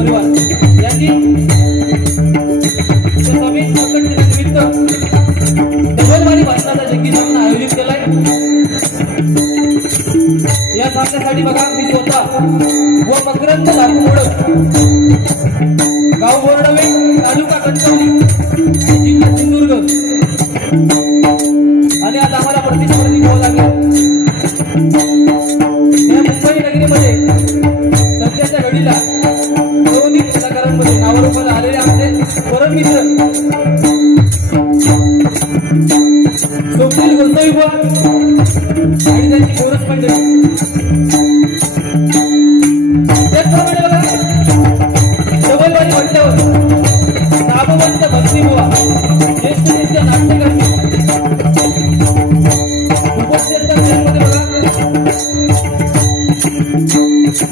परिवार यांनी स्वरूपाला आलेले आमचे परम मित्र स्वप्नील गोसावी बुवा आणि त्यांची कोरस मंडळी. त्याचप्रमाणे बघा डबलवाडी म्हटल्यावर नामवंत भक्ती बुवा ज्येष्ठ ज्येष्ठ नाट्यकर्मी उपस्थित मध्ये बघा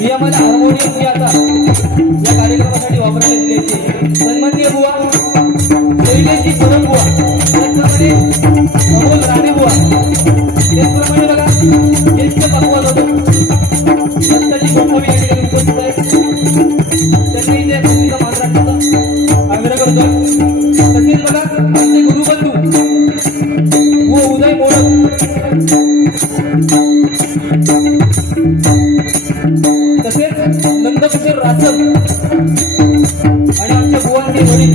ही आम्हाला हार्मोनियम आता या कार्यक्रमासाठी वापरण्यात दिले सन्माननीय बुवा शैलेशजी परम बुवा, त्याचप्रमाणे अमोल राणे बुवा, त्याचप्रमाणे बघा ज्येष्ठ पक्वाज होतो दत्ताजी गोसावी या ठिकाणी उपस्थित आहेत. त्यांनी त्या गोष्टीचा मान राखण्याचा आग्रह करतो. तसेच बघा आमचे गुरुबंधू व उदय मोडक, तसेच नंदकिशोर रासप आणि आमच्या बुवांचे वडील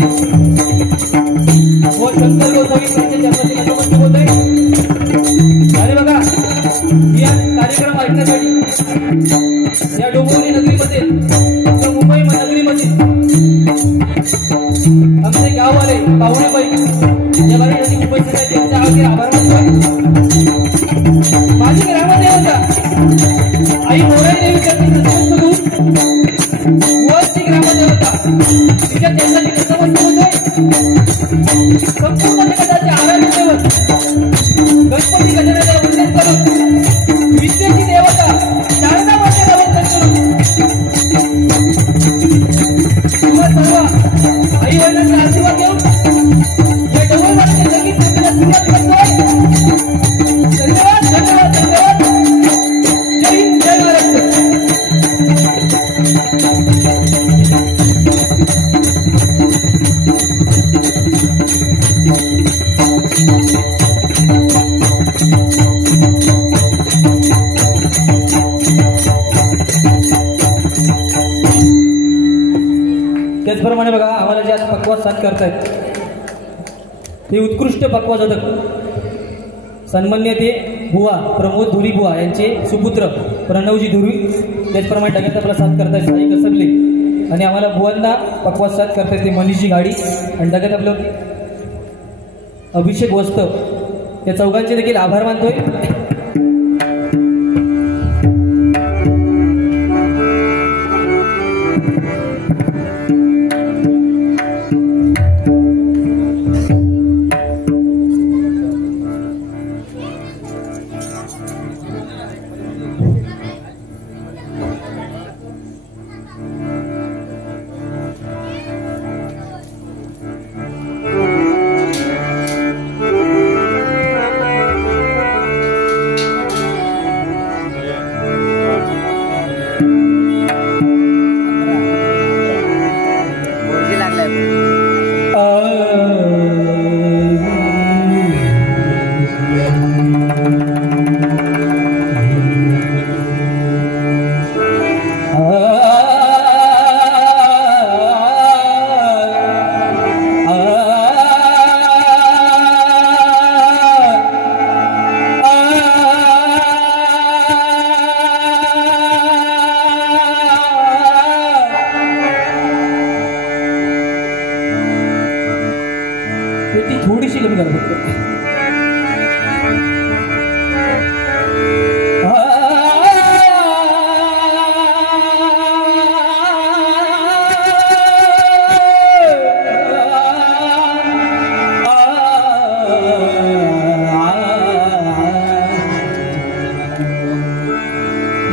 व शंकर गोसावी त्यांच्या जन्मदिनाच्या नमस्ते होत आहे. आणि बघा या कार्यक्रम ऐकण्यासाठी या डोंबिवली नगरीमध्ये मुंबई नगरीमध्ये आमचे गाववाले पाहुणेबाई या बारीसाठी उपस्थित आहेत. त्यांच्या आगे आभार मानतोय. माझी ग्रामदेवता आई मोराई देवी बुवाची ग्रामदेवता तिच्या जन्माची नमस्ते होत आहे. संपूर्ण जगताचे आराध्य दैवत गणपती गजाननाला वंदन करून विद्येची देवता शारदा मातेला वंदन करून तुम्हा सर्व आई वडिलांचा आशीर्वाद घेऊन या डोंबिवलीचे संगीत नाटकाला सुरुवात करतोय. धन्यवाद धन्यवाद धन्यवाद. जय हिंद जय महाराष्ट्र. त्याचप्रमाणे बघा आम्हाला जे आज पक्वाज साथ करतायत ते उत्कृष्ट पक्वाजोदक सन्मान्य ते बुवा प्रमोद धुरी बुवा यांचे सुपुत्र प्रणवजी धुरी. त्याचप्रमाणे डग्यात आपला साथ करतायत साई कसबले आणि आम्हाला बुवांना पक्वाज साथ करतायत ते मनीषजी गाडी आणि डग्यात आपलं अभिषेक वस्त. या चौघांचे देखील आभार मानतोय. थोडीशी कमी करा फक्त.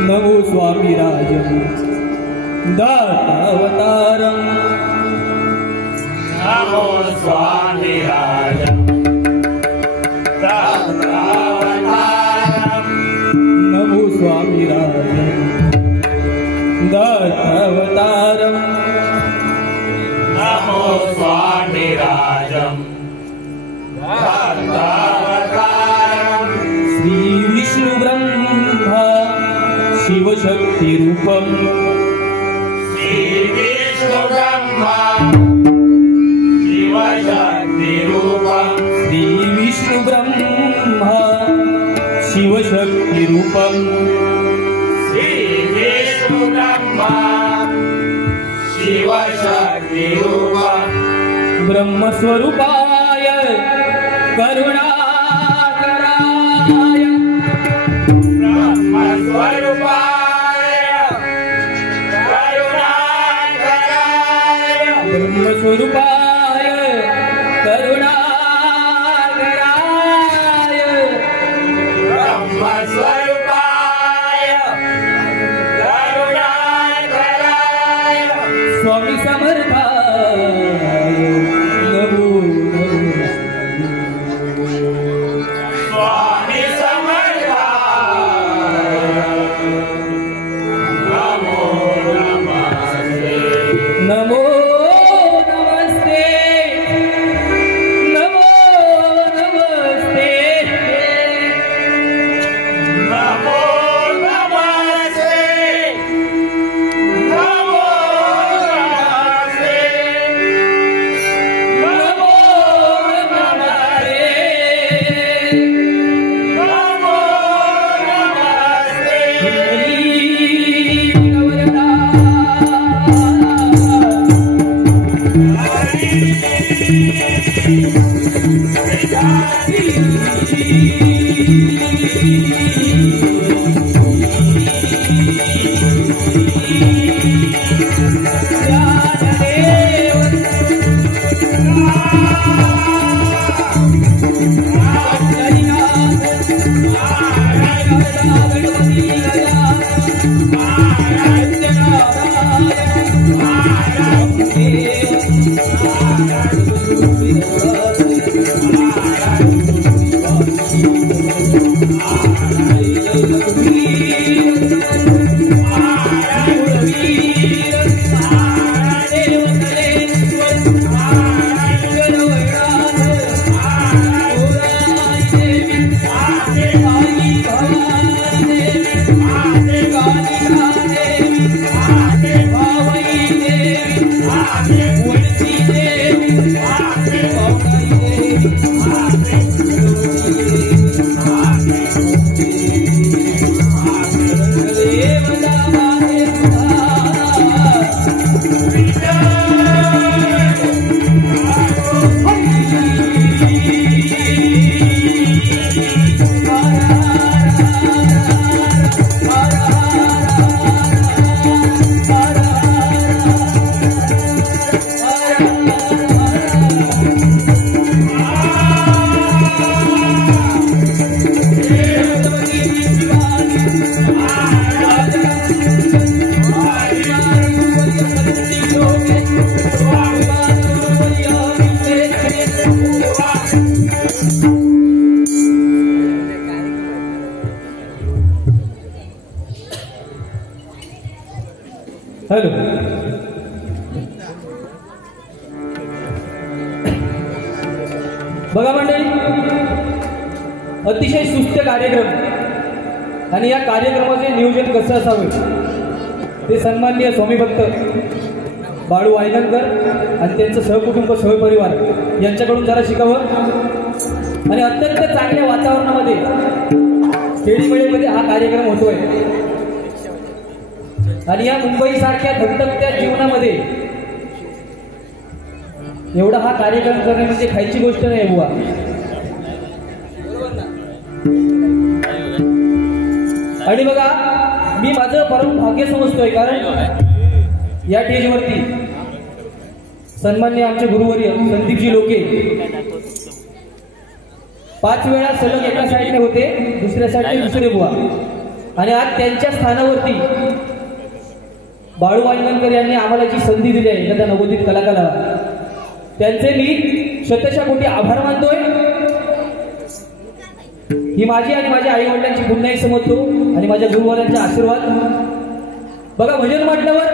नमो स्वामी राजम दातावतारम. नमो स्वामी राजम दातावतारम. नमो स्वामी राजम दातावतारम. नमो स्वामी राजम दातावतारम. श्री विष्णु ब्रह्मा शिवशक्ति रूपम. श्री विष्णु ब्रह्मा शिवशक्ति रूपम. श्री विष्णु ब्रह्मा शिवशक्ति रूपम. श्री विष्णु ब्रह्मा शिवशक्ति रूपम. ब्रह्मस्वरूपाय करुणाकराय ब्रह्मस्वरूपाय करुणाकराय ब्रह्मस्वरूपाय करुणाकराय ब्रह्मस्वरूपाय करुणाकराय स्वामी समर्थाय नमो स्वामी समर्थाय नमो नमस्ते नमो नमस्ते नमो नमस्ते नमो नमस्ते नमो नमस्ते नमो नमस्ते नमो हॅलो बघा मंडळी, अतिशय सुस्त कार्यक्रम आणि या कार्यक्रमाचे नियोजन कसं असावे ते सन्माननीय स्वामी भक्त बाळू वायगंकर आणि त्यांचं सहकुटुंब सहपरिवार यांच्याकडून जरा शिकावं आणि अत्यंत चांगल्या वातावरणामध्ये खेडीमेळीमध्ये हा कार्यक्रम होतोय आणि या मुंबई सारख्या धगधगत्या जीवनामध्ये एवढा हा कार्यक्रम करणे म्हणजे खायची गोष्ट नाही बुवा. आणि बघा, मी माझं परम भाग्य समजतोय, कारण या स्टेजवरती सन्माननीय आमचे गुरुवर्य संदीपजी लोके 5 वेळा सलग एका साईडने होते, दुसऱ्या साईडने दुसरे बुवा, आणि आज त्यांच्या स्थानावरती बाळू वायगंकर यांनी आम्हाला जी संधी दिली आहे एखाद्या नवोदित कलाकाराला, त्यांचे मी शतशः कोटी आभार मानतोय. ही माझी आणि माझ्या आई वडिलांची पुन्हा समजतो आणि माझ्या गुरुवारांचा आशीर्वाद. बघा, भजन म्हटल्यावर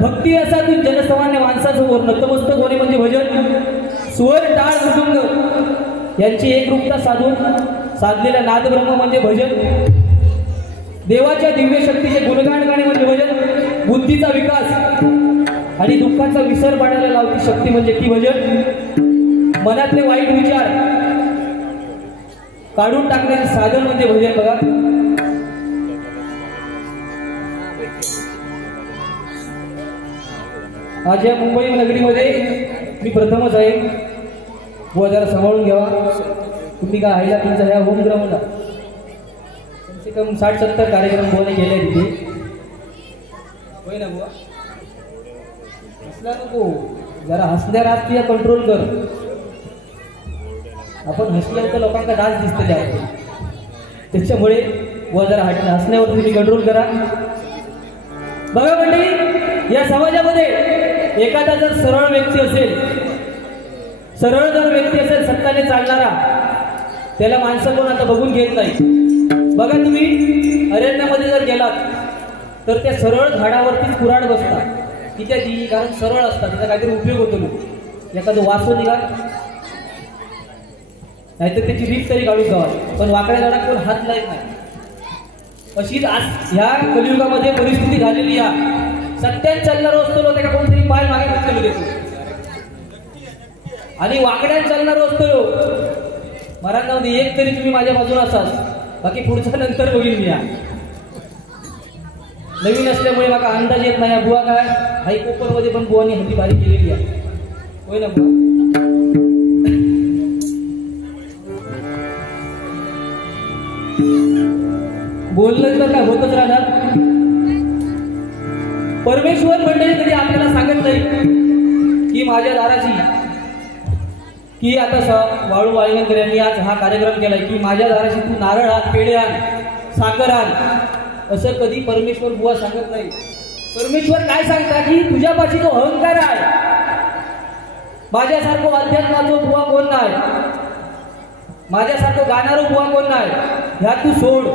भक्ती रसातून जनसामान्य माणसाचं वर नतमस्तक होणे म्हणजे भजन. स्वर टाळ मृदुंग यांची एकरूपता साधून साधलेला नादब्रह्म म्हणजे भजन. देवाच्या दिव्य शक्तीचे गुणगान गाणे म्हणजे भजन. बुद्धीचा विकास आणि दुःखाचा विसर पाडायला लावती शक्ती म्हणजे ती भजन. मनातले वाईट विचार काढून टाकण्याचे साधन म्हणजे भजन. बघा, आज या मुंबई नगरीमध्ये मी प्रथमच आहे, बुवा जरा सांभाळून घ्यावा. तुम्ही काय आईला तुमचा ह्या होम ग्राउंडला कमसे कम 60-70 कार्यक्रम बुवाने केले तिथे, होय ना बुवा? हसला नको, जरा हसण्यावर आज तुझ्या कंट्रोल कर. आपण हसल्यावर तर लोकांना डान्स दिसते त्यावर, त्याच्यामुळे बुवा जरा हसण्यावर तुम्ही कंट्रोल करा. बघा मंडळी, या समाजामध्ये एखादा जर सरळ व्यक्ती असेल सत्ताने चालणारा, त्याला माणसं कोण आता बघून घेत नाही. बघा तुम्ही अरण्यामध्ये जर गेलात तर त्या सरळ झाडावरतीच कुऱ्हाड बसतात. किती कारण सरळ असतात, त्याचा काहीतरी उपयोग होतो ना. एखादं वासो निघाल नाहीतर त्याची रीत तरी काढून जावा, पण वाकड्या झाडात कोण हात लावत नाही. अशीच आज ह्या कलियुगामध्ये परिस्थिती झालेली. या सत्यात चालणारो असतो त्याला कोणतरी पाय मागे घातलेलो देतो, आणि वाकड्यात चालणारो असतो मरांमध्ये एक तरी तुम्ही माझ्या बाजूला असाल, बाकी पुढचा नंतर बघीन मी. नवीन असल्यामुळे मला अंदाज येत नाही. बुवा काय हाई कोपरमध्ये पण बुवानी हल्ली भारी केलेली आहे, होय ना बुवा? बोललं तर काय होतच राहणार. परमेश्वर मंडळी कधी आपल्याला सांगत नाही की माझ्या दाराची, की आता वाळू वाळगणकर यांनी आज हा कार्यक्रम केलाय की माझ्या दाराशी तू नारळ आण, पेढे आण, साखर आण, असं कधी परमेश्वर बुवा सांगत नाही. परमेश्वर काय सांगता की तुझ्यापाशी जो अहंकार आहे, माझ्यासारखं अध्यात्माचा बुवा कोण नाही, माझ्यासारखं गाणारो बुवा कोण नाही, ह्या तू सोड,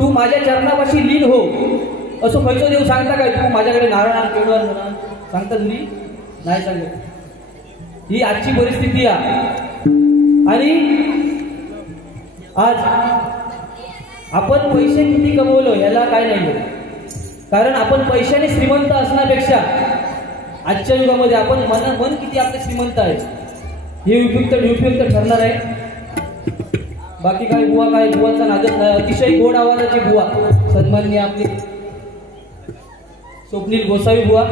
तू माझ्या चरणापाशी लीन हो. असं खयचं देव सांगता काय? तू माझ्याकडे नारळ आण, पेढे आण म्हणा सांगता तुम्ही? नाही सांगत. ही आजची परिस्थिती आहे. आणि आज आपण पैसे किती कमवलो याला काय नाही, कारण आपण पैशाने श्रीमंत असण्यापेक्षा आजच्या युगामध्ये आपण मन किती आपले श्रीमंत आहे हे उपयुक्त ठरणार आहे. बाकी काय बुवा, काय बुवाचा नादच नाही. अतिशय गोड आवाजाची बुवा सन्माननीय आपले स्वप्नील गोसावी बुवा,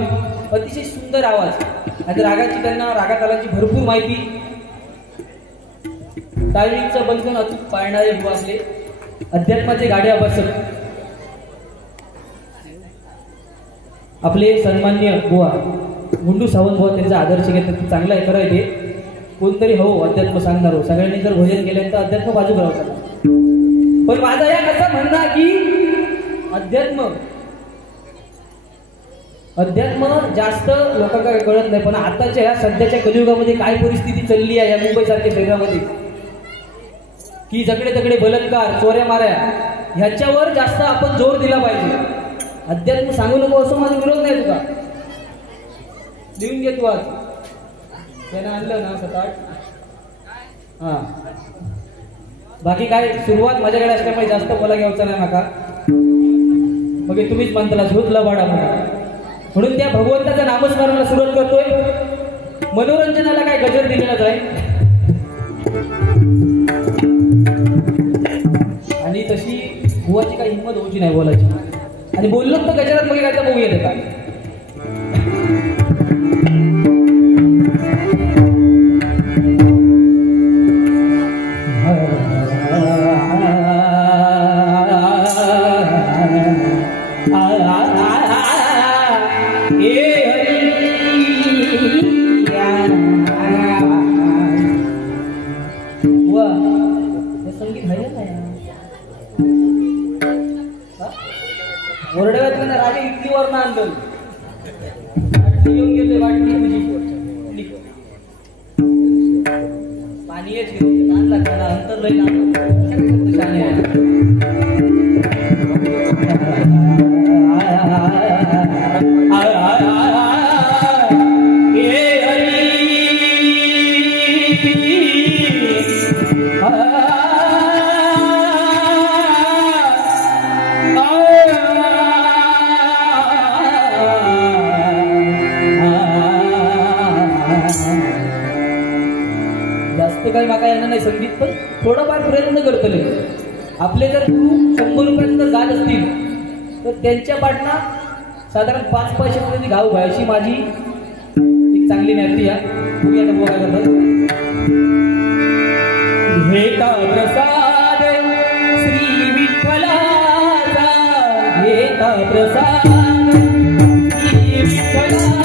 अतिशय सुंदर आवाज. आणि रागाची त्यांना रागातालाची भरपूर माहिती, टायमिंगचं बंधन अचूक पाळणारे बुवा आपले अध्यात्माचे गाडे अभ्यासक आपले सन्माननीय बुवा गुंडू सावंत बुवा, त्यांचा आदर्श घेतात. चांगला आहे, खरं आहे ते. कोणतरी हो अध्यात्म सांगणार हो, सगळ्यांनी जर भजन केलं तर अध्यात्म बाजू करावं. पण माझा या कसं म्हणणं की अध्यात्म जास्त लोकांना कळत नाही. पण आताच्या ह्या सध्याच्या कलियुगामध्ये काय परिस्थिती चालली आहे या मुंबई सारख्या शहरामध्ये, की जकडे तकडे बलात्कार, चोऱ्या माऱ्या, ह्याच्यावर जास्त आपण जोर दिला पाहिजे. अध्यात्म सांगू नको असं माझा विरोध नाही. तुका लिहून घे तू, आज त्यानं आणलं ना 7-8. हा, बाकी काय सुरुवात माझ्याकडे असल्यामुळे जास्त बोला घ्यायचं नाही नका. मग तुम्हीच म्हणताला झोतला बाडा म्हणून त्या भगवंताच्या नामस्मरणाला सुरुवात करतोय. मनोरंजनाला काय गजर दिलेलाच आहे, आणि तशी बुवाची काही हिंमत होऊची नाही बोलायची. आणि बोललो तर गजरात मग काय तर बघू येते का? ओरडव्यात राजे इटलीवर ना आणलं येऊन गेले वाटली तुझी पाणी अंतर जास्त काही माका यांना नाही संगीत, पण थोडाफार प्रयत्न करतले. आपले जर गुरु 100 रुपयाचे जर गात असतील तर त्यांच्या पाठना साधारण 5 पैशापर्यंत गाव व्हायची माझी एक चांगली नाती आहे. तुम्ही आता बुवा काय करतात घेता प्रसाद श्री विठ्ठलाचा घेता प्रसाद श्री विठ्ठलाचा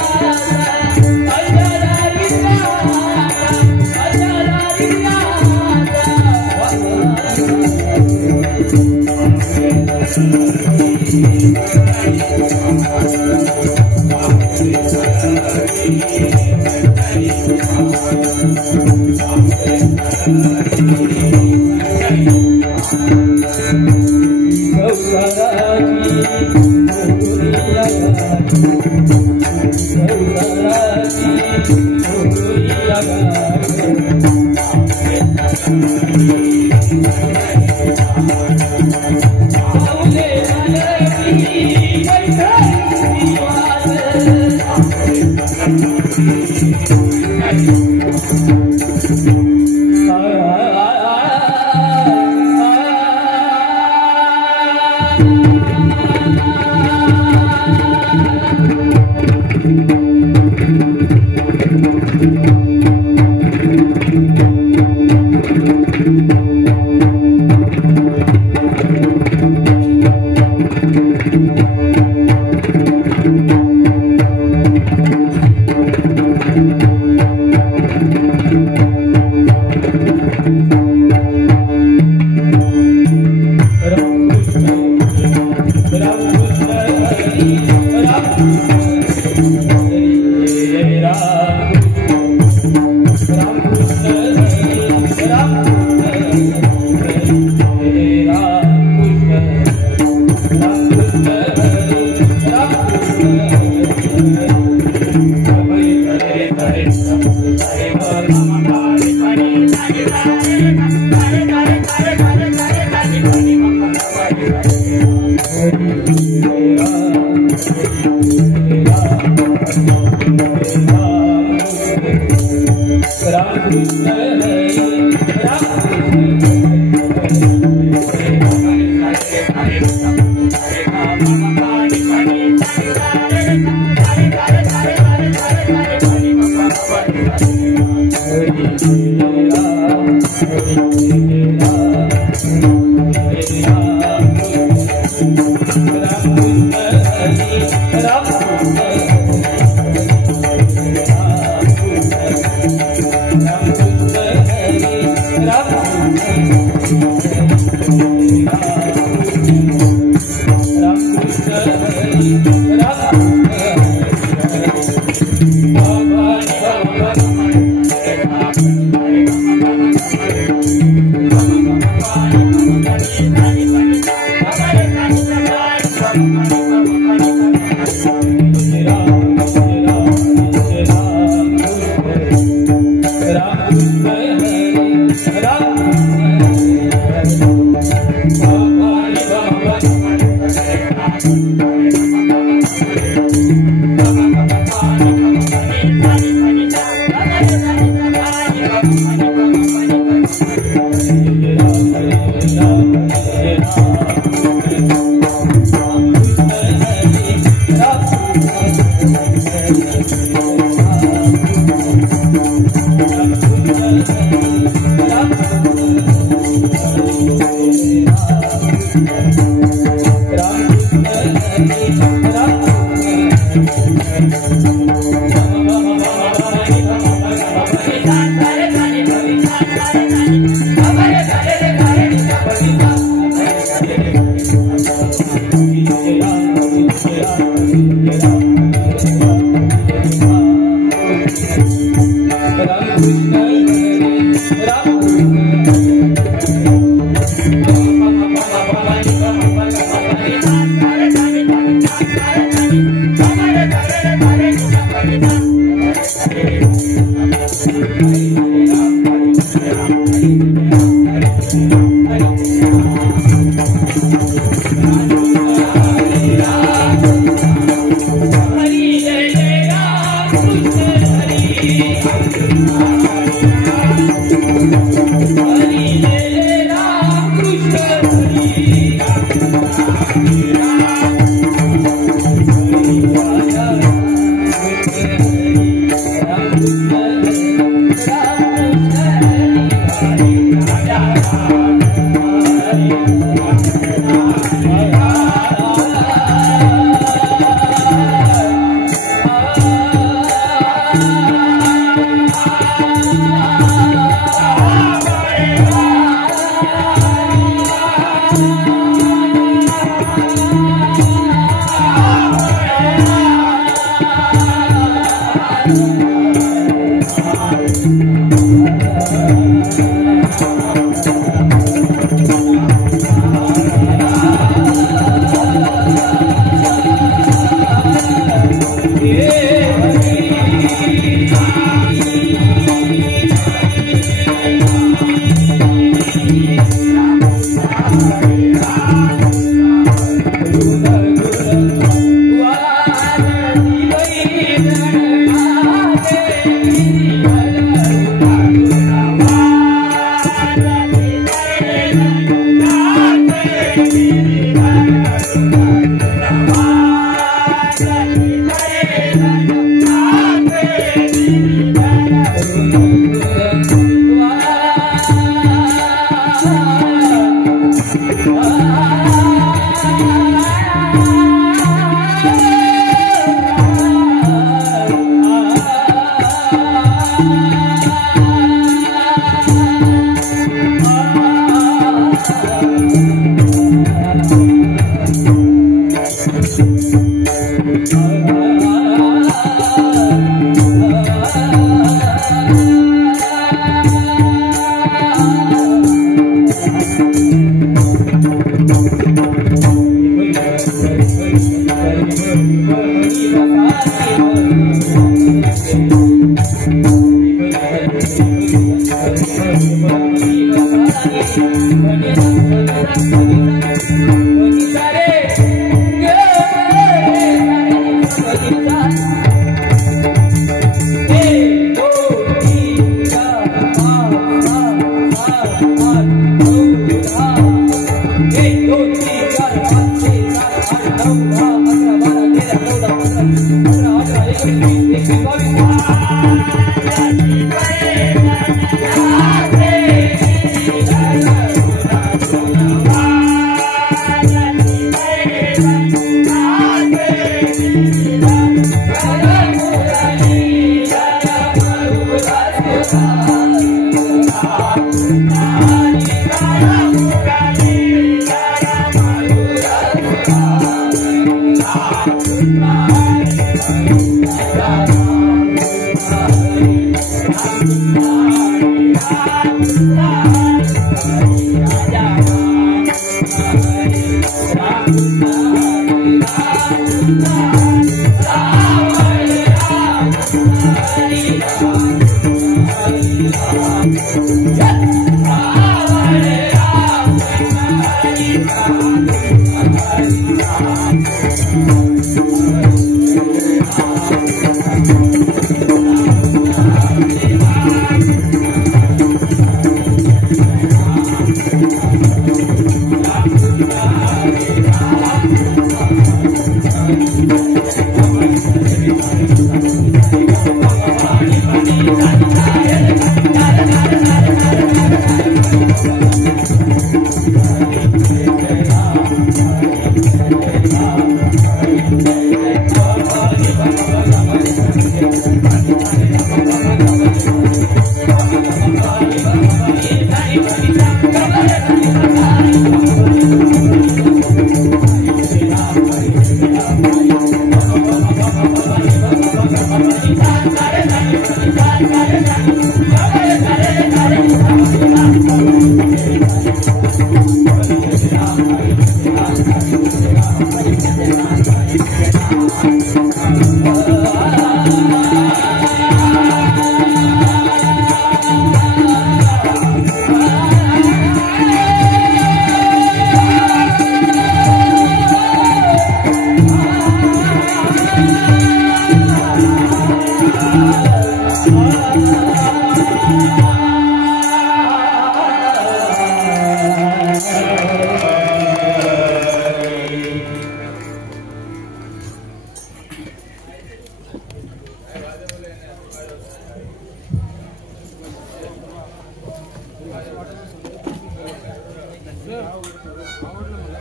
आवडलं मला